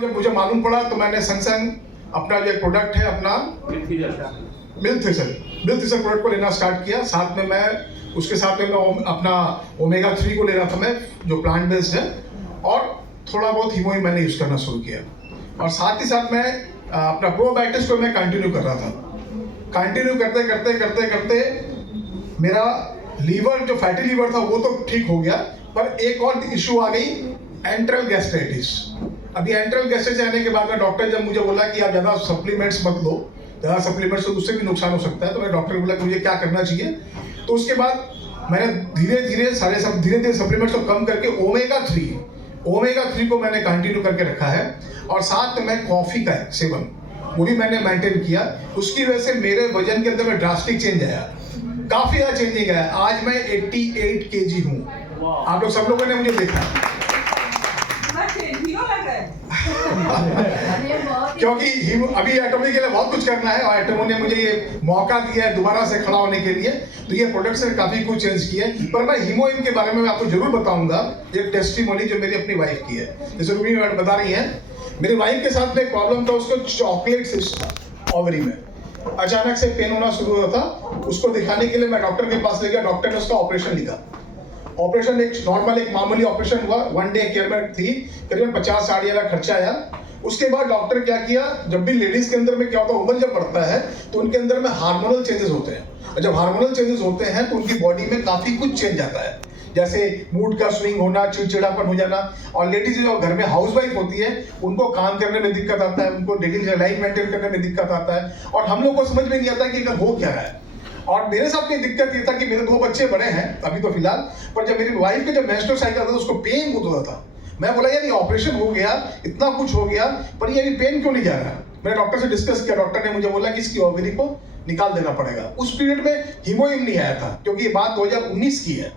जब मुझे मालूम पड़ा तो मैंने संग संग अपना जो प्रोडक्ट है अपना मिल्क थ्रेशर प्रोडक्ट को लेना स्टार्ट किया। साथ में मैं उसके साथ में मैं अपना ओमेगा 3 को ले रहा था मैं, जो प्लांट बेस्ड है, और थोड़ा बहुत हीमोइन मैंने यूज़ करना शुरू किया। और साथ ही साथ मैं अपना प्रोबायोटिक्स को मैं कंटिन्यू कर रहा था। कंटिन्यू करते करते करते करते मेरा लीवर, जो फैटी लीवर था, वो तो ठीक हो गया, पर एक और इशू आ गई, एंट्रल गैस्ट्राइटिस। अभी एंट्रल गैस्ट्राइटिस आने के बाद में डॉक्टर जब मुझे बोला कि आप ज़्यादा सप्लीमेंट्स मत लो, ज़्यादा सप्लीमेंट्स तो उससे भी नुकसान हो सकता है, तो मैं डॉक्टर को बोला कि मुझे क्या करना चाहिए। तो उसके बाद मैंने धीरे धीरे सप्लीमेंट्स को कम करके ओमेगा 3 को मैंने कंटिन्यू करके रखा है। और साथ में मैं कॉफ़ी का सेवन वो भी मैंने मेंटेन किया। उसकी वजह से मेरे वजन के अंदर में ड्रास्टिक चेंज आया, काफ़ी ज़्यादा चेंजिंग आया। आज मैं 88 kg हूँ। आप लोग सब लोगों ने मुझे देखा क्योंकि अभी एटोमी के लिए बहुत कुछ करना है, और एटोमी ने मुझे ये मौका दिया है दोबारा से खड़ा होने के लिए। तो ये प्रोडक्ट्स ने काफ़ी कुछ चेंज किया है। पर मैं हीमोइन के बारे में आपको जरूर बताऊंगा, एक टेस्टिमोनी जो मेरी अपनी वाइफ की है। जैसे रूबी मैडम बता रही हैं, मेरी वाइफ के साथ में एक प्रॉब्लम था, उसको चॉकलेट सिस्ट था ओवरी में, अचानक से पेन होना शुरू हुआ था। उसको दिखाने के लिए मैं डॉक्टर के पास ले गया। डॉक्टर ने उसका ऑपरेशन लिखा। ऑपरेशन एक नॉर्मल एक मामूली ऑपरेशन हुआ, 1 डे केयर में थी, करीबन 50-60 लाख खर्चा आया। उसके बाद डॉक्टर क्या किया, जब भी लेडीज के अंदर में क्या होता है, उम्र जब बढ़ता है तो उनके अंदर में हार्मोनल चेंजेस होते हैं, और जब हार्मोनल चेंजेस होते हैं तो उनकी बॉडी में काफी कुछ चेंज आता है, जैसे मूड का स्विंग होना, चिड़चिड़ापन हो जाना। और लेडीज जो घर में हाउसवाइफ होती है उनको काम करने में दिक्कत आता है, उनको डेली लाइफ मेंटेन करने में दिक्कत आता है, और हम लोग को समझ में नहीं आता कि हो क्या रहा है। और मेरे साथ में दिक्कत ये था कि मेरे 2 बच्चे बड़े हैं अभी तो फिलहाल, पर जब मेरी वाइफ के जब मेंस्ट्रुअल साइकिल था तो उसको पेन बहुत होता था। मैं बोला यार ये ऑपरेशन हो गया, इतना कुछ हो गया, पर ये अभी पेन क्यों नहीं जा रहा। मैंने डॉक्टर से डिस्कस किया। डॉक्टर ने मुझे बोला कि इसकी ओवरी को निकाल देना पड़ेगा। उस पीरियड में हीमोइन नहीं आया था, क्योंकि ये बात 2019 की है।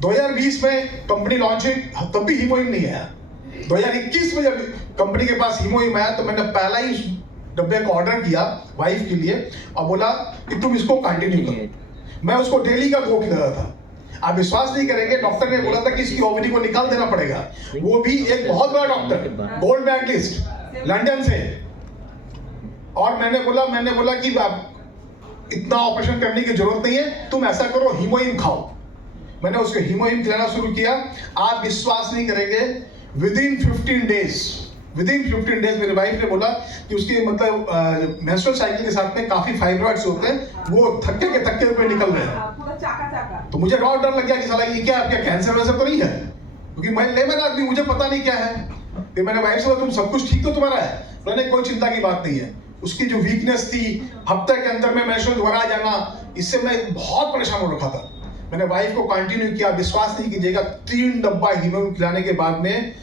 2020 में कंपनी लॉन्च हुई, तब भी हीमोइन नहीं आया। 2021 में जब कंपनी के पास हीमोइन आया तो मैंने पहला ही डब्बे को ऑर्डर किया वाइफ के लिए, और बोला कि तुम इसको कंटिन्यू करो। मैं उसको डेली का 2 खिला रहा था। आप विश्वास नहीं करेंगे, डॉक्टर ने बोला था कि इसकी ओवरी को निकाल देना पड़ेगा। वो भी एक बहुत बड़ा डॉक्टर, गोल्ड मेडलिस्ट लंदन से। और मैंने बोला कि इतना ऑपरेशन करने की जरूरत नहीं है, तुम ऐसा करो हीमोइन खाओ। मैंने उसको हीमोइन खिलाना शुरू किया। आप विश्वास नहीं करेंगे, विदिन 15 डेज मेरी वाइफ ने बोला कि उसकी मतलब मेंस्ट्रुअल साइकिल के साथ में काफी फाइब्रॉइड्स होते हैं, वो थक्के के थक्के रुपए निकल रहे हैं। तो मुझे और डर लग गया कि साला ये क्या, आपका कैंसर वैसर तो नहीं है, क्योंकि मैं लेमन आदमी, मुझे पता नहीं क्या है। फिर मैंने वाइफ से बोला तुम सब कुछ ठीक तो तुम्हारा है? मैंने कोई चिंता की बात नहीं है। उसकी जो वीकनेस थी, हफ्ते के अंदर में मेंस्ट्रुअल दोबारा आ जाना, इससे मैं बहुत परेशान हो रखा था। मैंने वाइफ को कंटिन्यू किया। विश्वास नहीं कीजिएगा, 3 डब्बा हीमोइन खिलाने के बाद में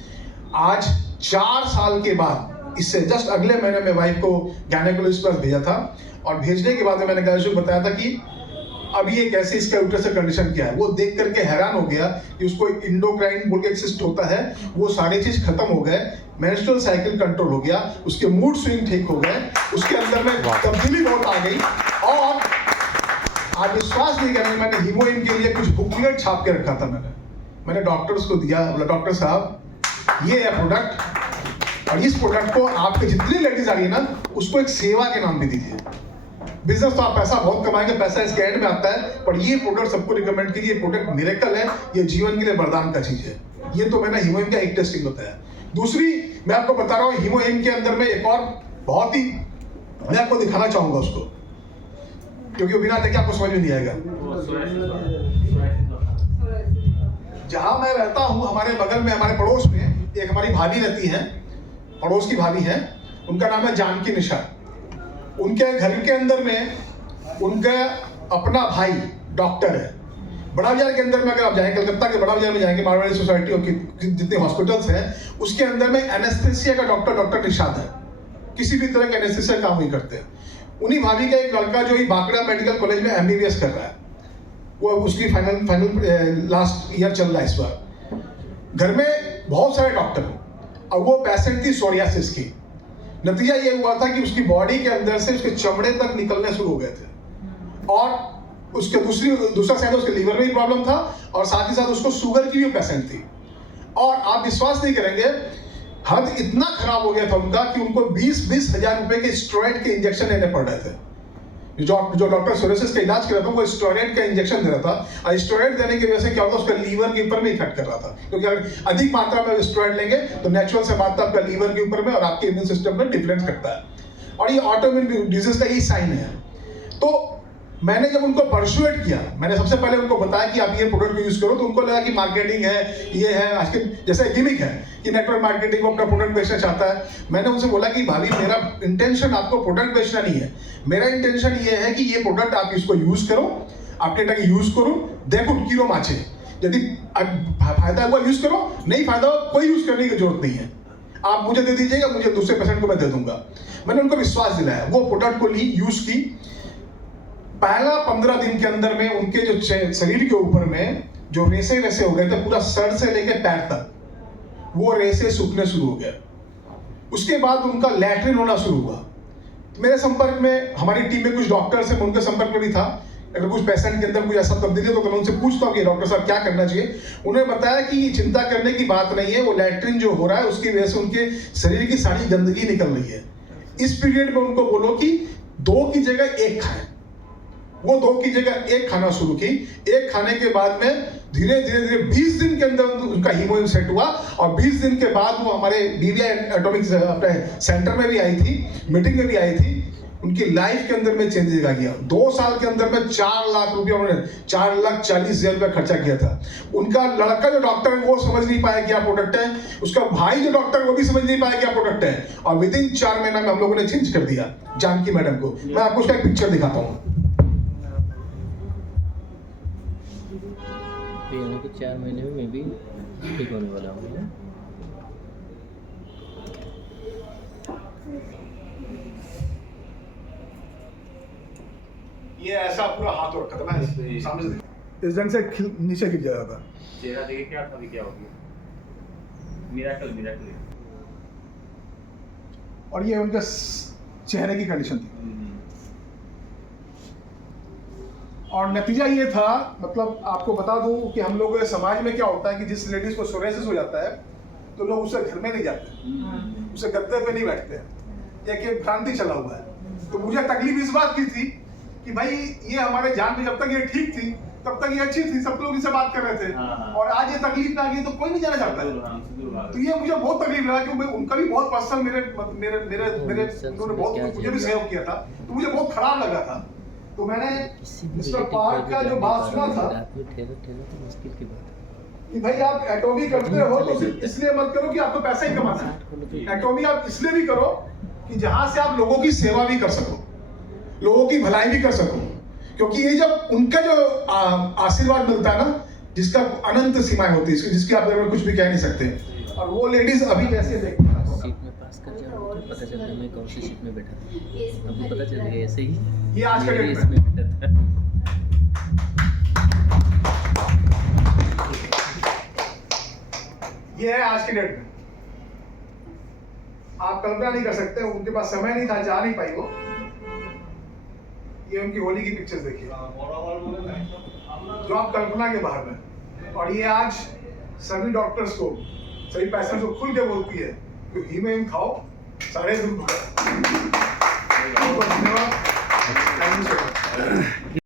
आज 4 साल के बाद, इससे जस्ट अगले महीने में वाइफ को गायनेकोलॉजिस्ट पास भेजा था। और भेजने के बाद में मैंने गायनेकोलॉजिस्ट को बताया था कि अभी ये कैसे, इसका यूट्रस का कंडीशन क्या है। वो देख करके हैरान हो गया कि उसको इंडोक्राइन बोल के एक सिस्ट होता है, वो सारी चीज खत्म हो गए, मेंस्ट्रुअल साइकिल कंट्रोल हो गया, उसके मूड स्विंग ठीक हो गए, उसके अंदर में तब्दीली बहुत आ गई। और आप विश्वास नहीं करेंगे, मैंने हीमोइन के लिए कुछ बुकलेट छाप के रखा था। मैंने डॉक्टर्स को दिया, बोला डॉक्टर साहब ये है प्रोडक्ट, और इस प्रोडक्ट को आपके जितनी लेडीज आ रही है ना, उसको एक सेवा के नाम भी दीजिए। बिजनेस तो आप पैसा बहुत कमाएंगे, पैसा इसके एंड में आता है, पर ये प्रोडक्ट सबको रिकमेंड कीजिए। प्रोडक्ट मिरेकल है, ये जीवन के लिए वरदान का चीज है। ये तो मैंने हीमोइन का एक टेस्टिंग बताया। दूसरी मैं आपको बता रहा हूँ, हीमोइन के अंदर में एक और बहुत ही, मैं आपको दिखाना चाहूंगा उसको, क्योंकि बिना देखे आपको समझ में नहीं आएगा। जहां मैं रहता हूं, हमारे बगल में, हमारे पड़ोस में एक हमारी भाभी रहती हैं, पड़ोस की भाभी हैं, उनका नाम है जानकी निशा। उनके घर के अंदर में उनका अपना भाई डॉक्टर है। बड़ा बाजार के अंदर में अगर आप जाएंगे, कलकत्ता के बड़ा बाजार में जाएंगे, मारवाड़ी सोसाइटी और जितने हॉस्पिटल्स हैं, उसके अंदर में एनेस्थेसिया का डॉक्टर निशाद है। किसी भी तरह के एनेस्थेसिया काम नहीं करते हैं। उन्हीं भाभी का एक लड़का जो ही बांकुड़ा मेडिकल कॉलेज में MBBS कर रहा है, वो उसकी फाइनल लास्ट ईयर चल रहा है इस बार। घर में बहुत सारे डॉक्टर हैं, और वो पेशेंट थी सोरियासिस की। नतीजा ये हुआ था कि उसकी बॉडी के अंदर से उसके चमड़े तक निकलने शुरू हो गए थे, और उसके दूसरा साइड उसके लीवर में भी प्रॉब्लम था, और साथ ही साथ उसको शुगर की भी पेशेंट थी। और आप विश्वास नहीं करेंगे, हाथ इतना खराब हो गया था उनका कि उनको 20-20 हजार रुपए के स्टेरॉइड के इंजेक्शन लेने पड़ रहे थे। जो डॉक्टर सोरेसिस का इलाज कर रहा था वो स्टेरॉइड का इंजेक्शन दे रहा था, और स्टेरॉइड देने की वजह से क्या होता है, उसका लीवर के ऊपर में इफेक्ट कर रहा था, क्योंकि अगर अधिक मात्रा में स्टेरॉइड लेंगे तो नेचुरल से मात्रा आपका लीवर के ऊपर में और आपके इम्यून सिस्टम में डिफरेंस करता है, और ये ऑटोइम्यून डिजीज का ही साइन है। तो मैंने जब उनको परसुएट किया, मैंने सबसे पहले उनको बताया कि आप ये प्रोडक्ट को यूज करो, तो उनको लगा कि मार्केटिंग है, ये है आज के जैसे गिमिक है कि नेटवर्क मार्केटिंग को अपना प्रोडक्ट बेचना चाहता है। मैंने उनसे बोला कि भाभी मेरा इंटेंशन आपको प्रोडक्ट बेचना नहीं है, मेरा इंटेंशन ये है कि ये प्रोडक्ट आप इसको यूज करो, आपके टक यूज करो, देखो कीरो माचे, यदि फायदा हुआ यूज करो, नहीं फायदा हुआ कोई यूज करने की जरूरत नहीं है, आप मुझे दे दीजिएगा, मुझे दूसरे पेशेंट को मैं दे दूंगा। मैंने उनको विश्वास दिलाया, वो प्रोडक्ट को ली, यूज की। पहला 15 दिन के अंदर में उनके जो शरीर के ऊपर में जो रेसे हो गए थे, पूरा सर से लेकर पैर तक वो रेसे सूखने शुरू हो गए। उसके बाद उनका लैट्रिन होना शुरू हुआ। मेरे संपर्क में, हमारी टीम में कुछ डॉक्टर्स हैं, मैं उनके संपर्क में भी था। अगर कुछ पेशेंट के अंदर कुछ ऐसा तब्दीली है तो मैं उनसे पूछता हूँ कि डॉक्टर साहब क्या करना चाहिए। उन्होंने बताया कि चिंता करने की बात नहीं है, वो लैट्रिन जो हो रहा है उसकी वजह से उनके शरीर की सारी गंदगी निकल रही है। इस पीरियड में उनको बोलो कि 2 की जगह 1 खाएं। वो 2 की जगह 1 खाना शुरू की। 1 खाने के बाद में धीरे धीरे 20 दिन के अंदर उनका हीमोग्लोबिन सेट हुआ, और 20 दिन के बाद वो हमारे BVI एटॉमिक अपने सेंटर में भी आई थी, मीटिंग में भी आई थी। उनकी लाइफ के अंदर में चेंजेस आ गया। 2 साल के अंदर में 4 लाख रुपया, उन्होंने 4,40,000 रुपया खर्चा किया था। उनका लड़का जो डॉक्टर है वो समझ नहीं पाया क्या प्रोडक्ट है, उसका भाई जो डॉक्टर है वो भी समझ नहीं पाया क्या प्रोडक्ट है, और विदिन 4 महीना में हम लोगों ने चेंज कर दिया जानकी मैडम को। मैं आपको उसका एक पिक्चर दिखाता हूँ। 4 महीने में मैं भी ठीक होने वाला हूँ। ये ऐसा पूरा हाथ रखा था, मैं सामने से इस ढंग से नीचे गिर जाता था। चेहरा देखे क्या था, क्या हो गया? मिरेकल। और ये उनका चेहरे की कंडीशन थी, और नतीजा ये था, मतलब आपको बता दूं कि हम लोगों के समाज में क्या होता है कि जिस लेडीज को सोरेसिस हो जाता है तो लोग उससे घर में नहीं जाते, उससे गद्दे पे नहीं बैठते हैं, एक भ्रांति चला हुआ है। तो मुझे तकलीफ इस बात की थी कि भाई ये हमारे जान में जब तक ये ठीक थी तब तक ये अच्छी थी, सब लोग इसे बात कर रहे थे, और आज ये तकलीफ में आ गई तो कोई नहीं जाना चाहता है। तो ये मुझे बहुत तकलीफ लगा कि उनका भी बहुत पर्सनल मेरे उन्होंने बहुत मुझे भी सहयोग किया था, तो मुझे बहुत खराब लगा था। तो मैंने मिस्टर पार्क का जो बात सुना था कि भाई आप एटॉमी करते हो तो सिर्फ इसलिए मत करो कि आपको पैसा ही कमाना है, एटॉमी आप इसलिए भी करो कि जहां से आप लोगों की सेवा भी कर सको, लोगों की भलाई भी कर सको, क्योंकि ये जब उनका जो आशीर्वाद मिलता है ना, जिसका अनंत सीमाएं होती है, जिसकी आप कुछ भी कह नहीं सकते। और वो लेडीज अभी कैसे देखते हैं, सीट में पास कर जाओ तो पता चलता है मैं कौन सी सीट में बैठा था, अभी पता चल गया ऐसे ही ये आज का डेट इसमें बैठा था। ये है आज के डेट में, आप कल्पना नहीं कर सकते, उनके पास समय नहीं था, जा नहीं पाई वो। ये उनकी होली की पिक्चर्स देखिए, जो आप कल्पना के बाहर में। और ये आज सभी डॉक्टर्स को, सभी पेशेंट्स को खुल के बोलती है कि हीमोग्लोबिन खाओ, सारे दिन धन्यवाद।